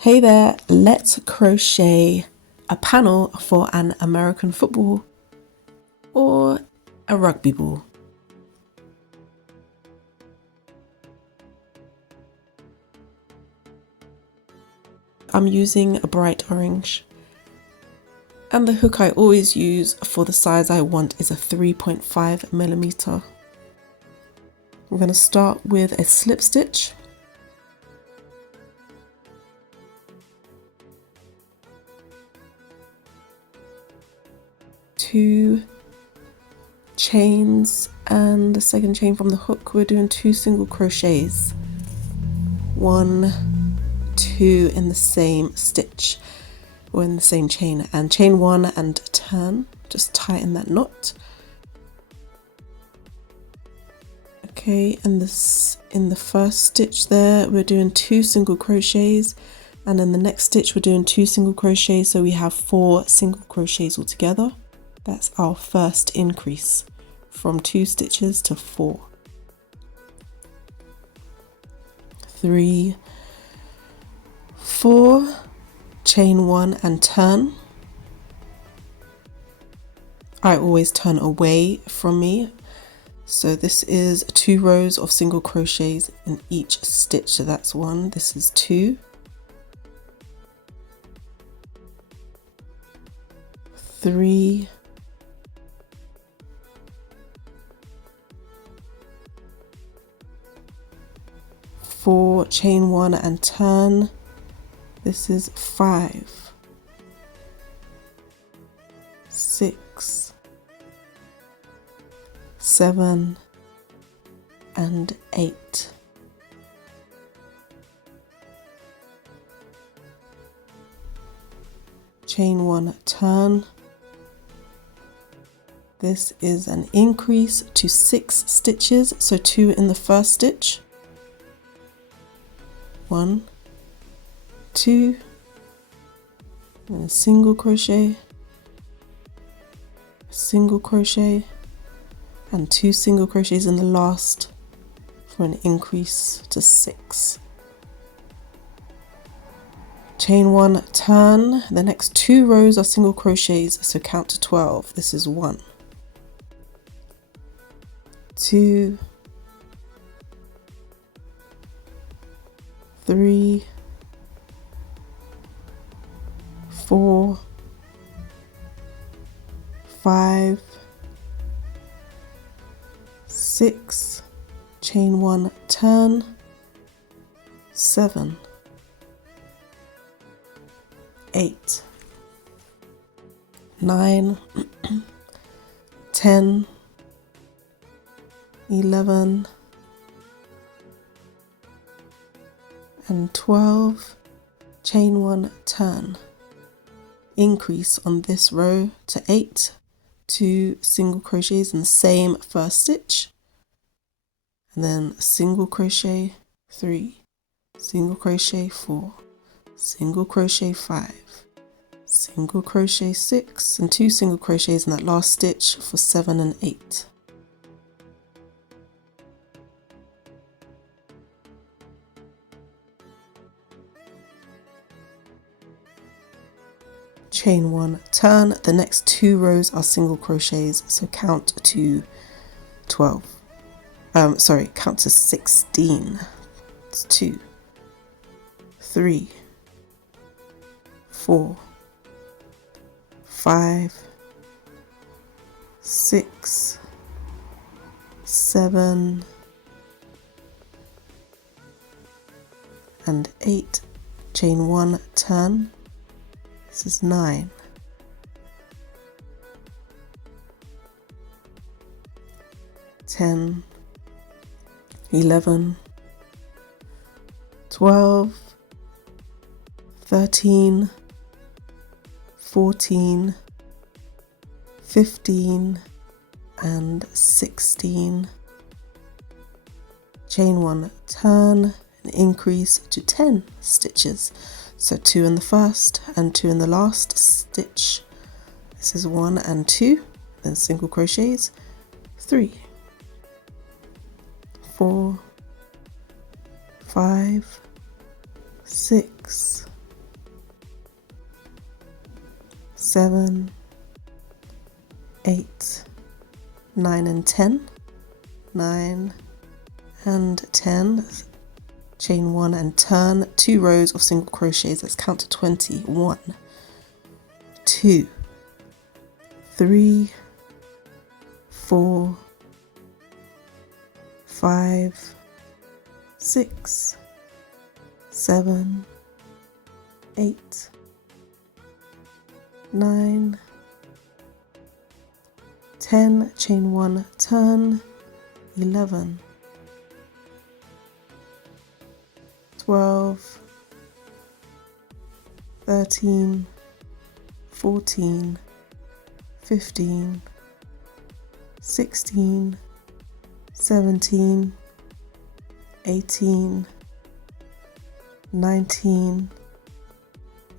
Hey there, let's crochet a panel for an American football or a rugby ball. I'm using a bright orange, and the hook I always use for the size I want is a 3.5mm. I'm going to start with a slip stitch. Two chains, and the second chain from the hook we're doing 2 single crochets. 1, 2 in the same stitch or in the same chain, and chain 1 and turn, just tighten that knot. Okay, and this in the first stitch there we're doing 2 single crochets, and in the next stitch we're doing 2 single crochets, so we have 4 single crochets altogether. That's our first increase from 2 stitches to 4. 3, 4, chain 1 and turn. I always turn away from me, so this is 2 rows of single crochets in each stitch, so that's 1, this is 2, 3, 4, chain 1 and turn, this is 5, 6, 7 and 8. Chain 1, turn. This is an increase to 6 stitches, so 2 in the first stitch. 1, 2, and a single crochet, single crochet, and 2 single crochets in the last for an increase to 6. Chain 1, turn. The next 2 rows are single crochets, so count to 12. This is 1, 2, 3, 4, 5, 6, chain 1, turn, 7, 8, 9, 10, 11, and 12, chain 1, turn. Increase on this row to 8, 2 single crochets in the same first stitch, and then single crochet 3, single crochet 4, single crochet 5, single crochet 6, and 2 single crochets in that last stitch for 7 and 8. Chain 1, turn. The next 2 rows are single crochets, so count to 12. Count to 16. It's 2, 3, 4, 5, 6, 7, and 8. Chain 1, turn. This is 9, 10, 11, 12, 13, 14, 15, and 16. Chain 1, turn, and increase to 10 stitches. So 2 in the first and 2 in the last stitch. This is 1 and 2, then single crochets, 3, 4, 5, 6, 7, 8, 9 and 10, 9 and 10, chain 1 and turn 2 rows of single crochets. Let's count to 20. 1, 2, 3, 4, 5, 6, 7, 8, 9, 10, chain 1, turn 11, 12, 13, 14, 15, 16, 17, 18, 19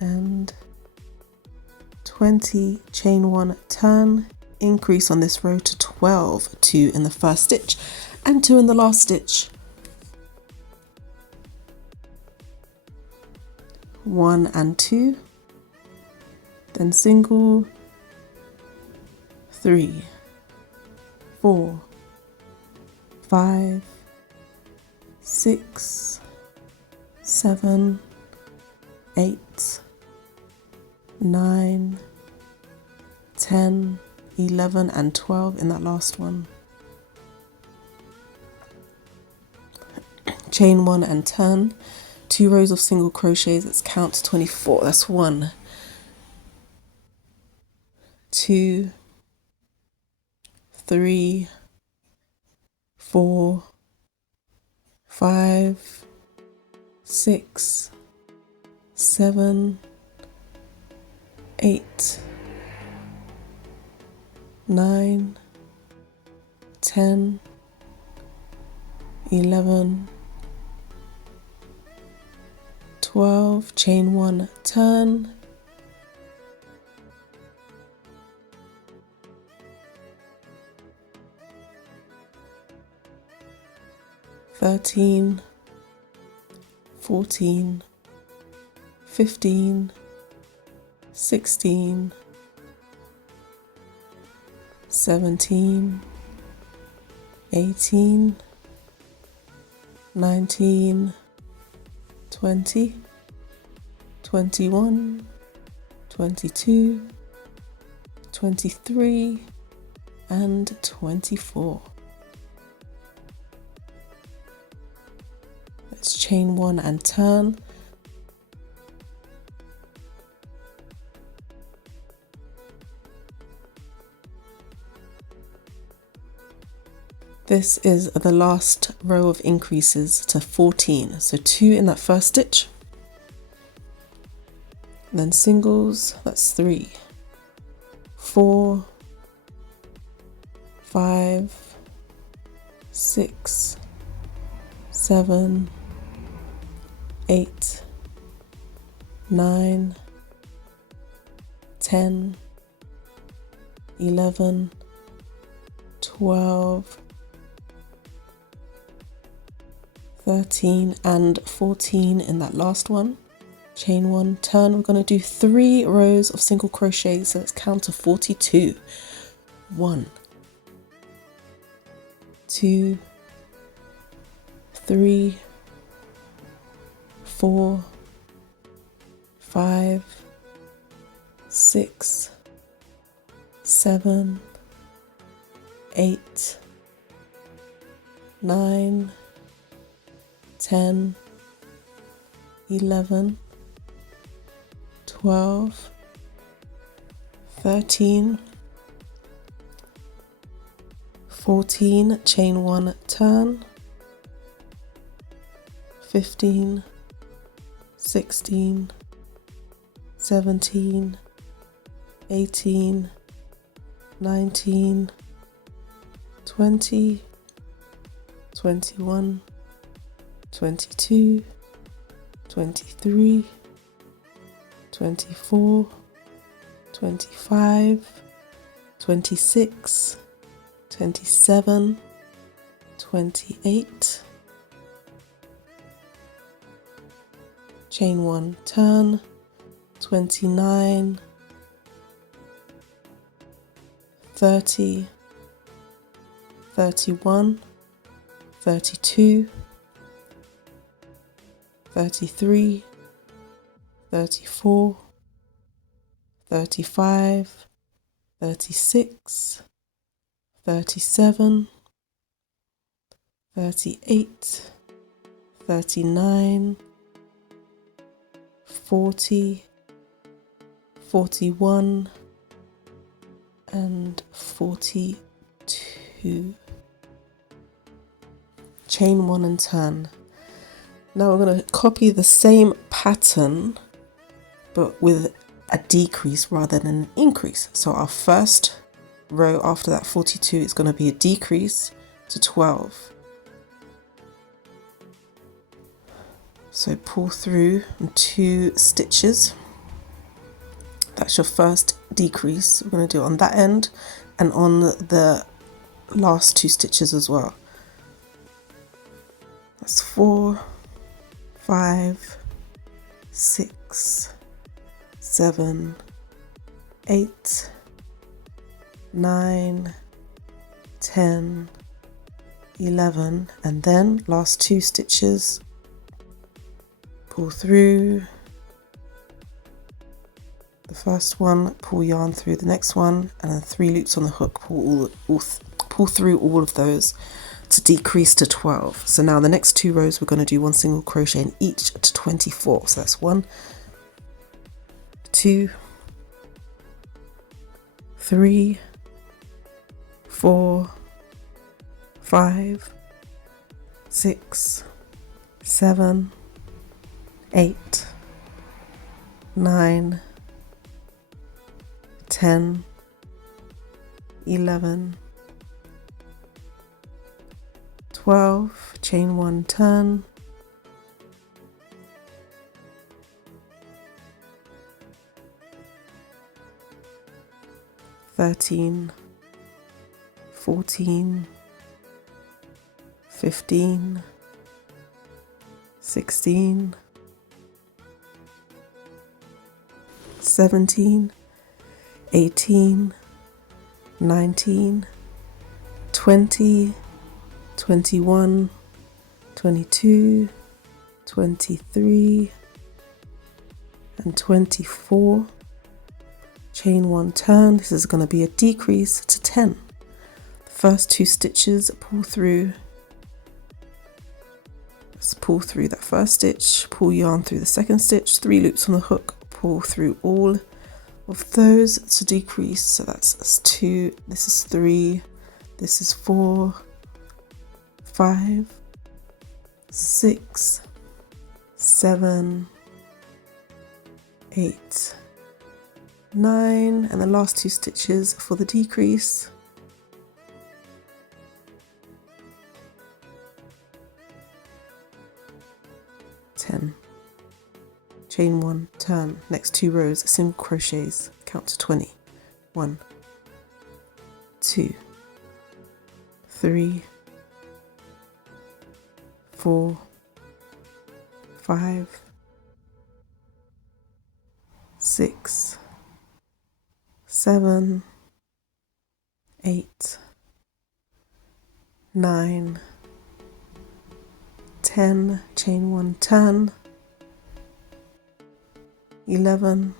and 20, chain 1, turn, increase on this row to 12, 2 in the first stitch and 2 in the last stitch. 1 and 2, then single, 3, 4, 5, 6, 7, 8, 9, 10, 11 and 12 in that last one. Chain 1 and turn 2 rows of single crochets. Let's count to 24. That's 1, 2, 3, 4, 5, 6, 7, 8, 9, 10, 11, 12, chain 1, turn, 13, 14, 15, 16, 17, 18, 19, 20, 21, 22, 23 and 24. Let's chain 1 and turn. This is the last row of increases to 14. So 2 in that first stitch, then singles, that's 3, 4, 5, 6, 7, 8, 9, 10, 11, 12, 13 and 14 in that last one. Chain 1, turn. We're going to do 3 rows of single crochet, so let's count to 42. 1, 2, 3, 4, 5, 6, 7, 8, 9, 10, 11, 12, 13, 14, chain 1, turn, 15, 16, 17, 18, 19, 20, 21, 22, 23, 24, 25, 26, 27, 28, chain 1, turn, 29, 30, 31, 32, 33, 34, 35, 36, 37, 38, 39, 40, 41, and 42. Chain 1 and turn. Now we're going to copy the same pattern but with a decrease rather than an increase. So our first row after that 42 is going to be a decrease to 12. So pull through 2 stitches. That's your first decrease. We're going to do it on that end and on the last 2 stitches as well. That's 4, 5, 6, 7, 8, 9, 10, 11, and then last 2 stitches, pull through the first one, pull yarn through the next one, and then 3 loops on the hook, pull through all of those to decrease to 12. So now the next 2 rows we're going to do 1 single crochet in each to 24. So that's 1, 2, 3, 4, 5, 6, 7, 8, 9, 10, 11, 12, chain 1, turn, 13, 14, 15, 16, 17, 18, 19, 20, 21, 22, 23, and 24. Chain 1, turn. This is going to be a decrease to 10. The first 2 stitches, pull through. Let's pull through that first stitch, pull yarn through the second stitch, 3 loops on the hook, pull through all of those to decrease. So that's 2, this is 3, this is 4, 5, 6, 7, 8, 9, and the last 2 stitches for the decrease. Chain 1, turn, next 2 rows, single crochets, count to 20. 1, 2, 3, 4, 5, 6, 7, 8, 9, 10, chain 1, turn, 11,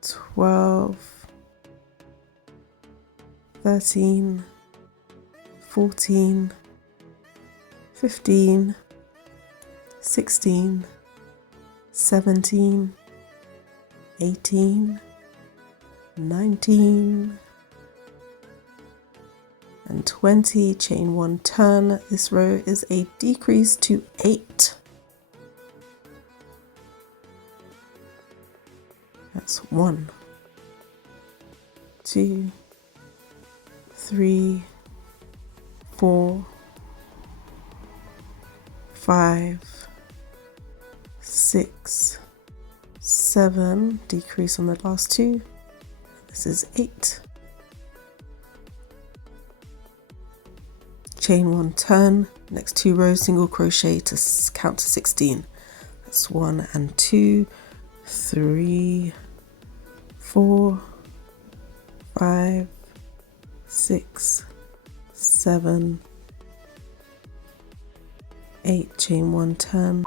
12, 13, 14, 15, 16, 17, 18, 19, and 20, chain 1, turn. This row is a decrease to 8. That's 1, 2, 3, 4, 5, 6, 7, decrease on the last 2. This is 8. Chain 1, turn, next 2 rows, single crochet to count to 16. That's 1 and 2, 3, 4, 5, 6, 7, 8, chain 1, turn.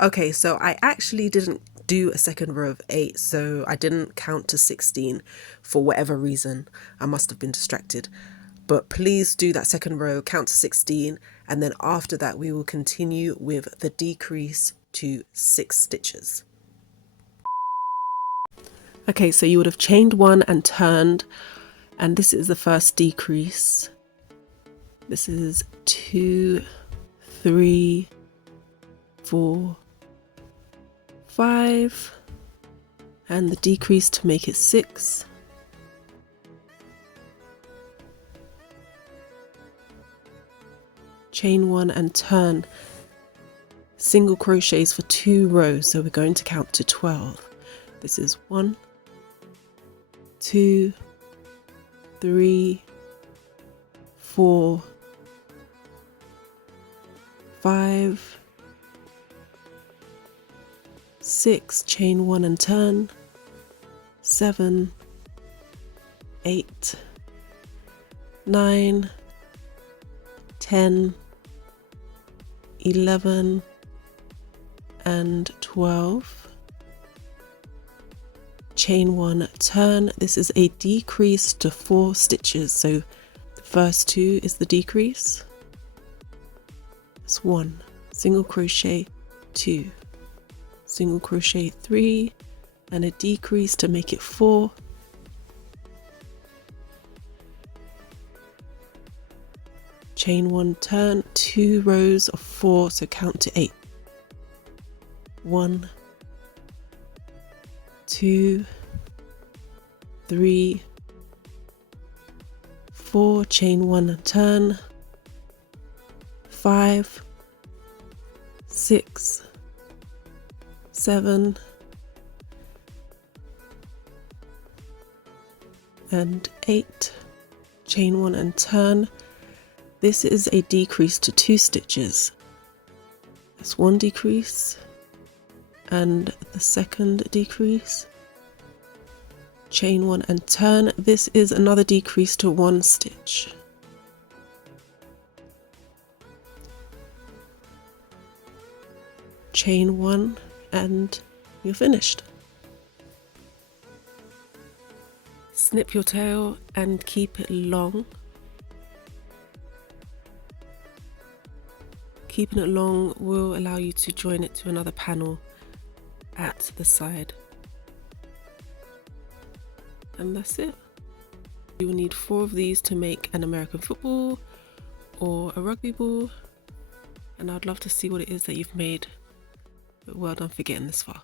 Okay, so I actually didn't do a second row of 8, so I didn't count to 16 for whatever reason. I must have been distracted. But please do that second row, count to 16, and then after that we will continue with the decrease to 6 stitches. Okay, so you would have chained 1 and turned, and this is the first decrease. This is 2, 3, 4, 5, and the decrease to make it 6. Chain 1 and turn. Single crochets for 2 rows, so we're going to count to 12. This is 1, 2, 3, 4, 5, 6, chain 1 and turn, 7, 8, 9, 10, 11, and 12. Chain 1, turn. This is a decrease to 4 stitches, so the first 2 is the decrease. It's 1 single crochet, 2 single crochet, 3, and a decrease to make it 4. Chain 1, turn, 2 rows of 4, so count to 8. 1, 2, 3, 4, chain 1 and turn, 5, 6, 7, and 8, chain 1 and turn. This is a decrease to 2 stitches. That's 1 decrease, and the second decrease. Chain 1 and turn. This is another decrease to 1 stitch. Chain 1 and you're finished. Snip your tail and keep it long. Keeping it long will allow you to join it to another panel at the side. And that's it. You will need 4 of these to make an American football or a rugby ball, and I'd love to see what it is that you've made. But well done for getting this far.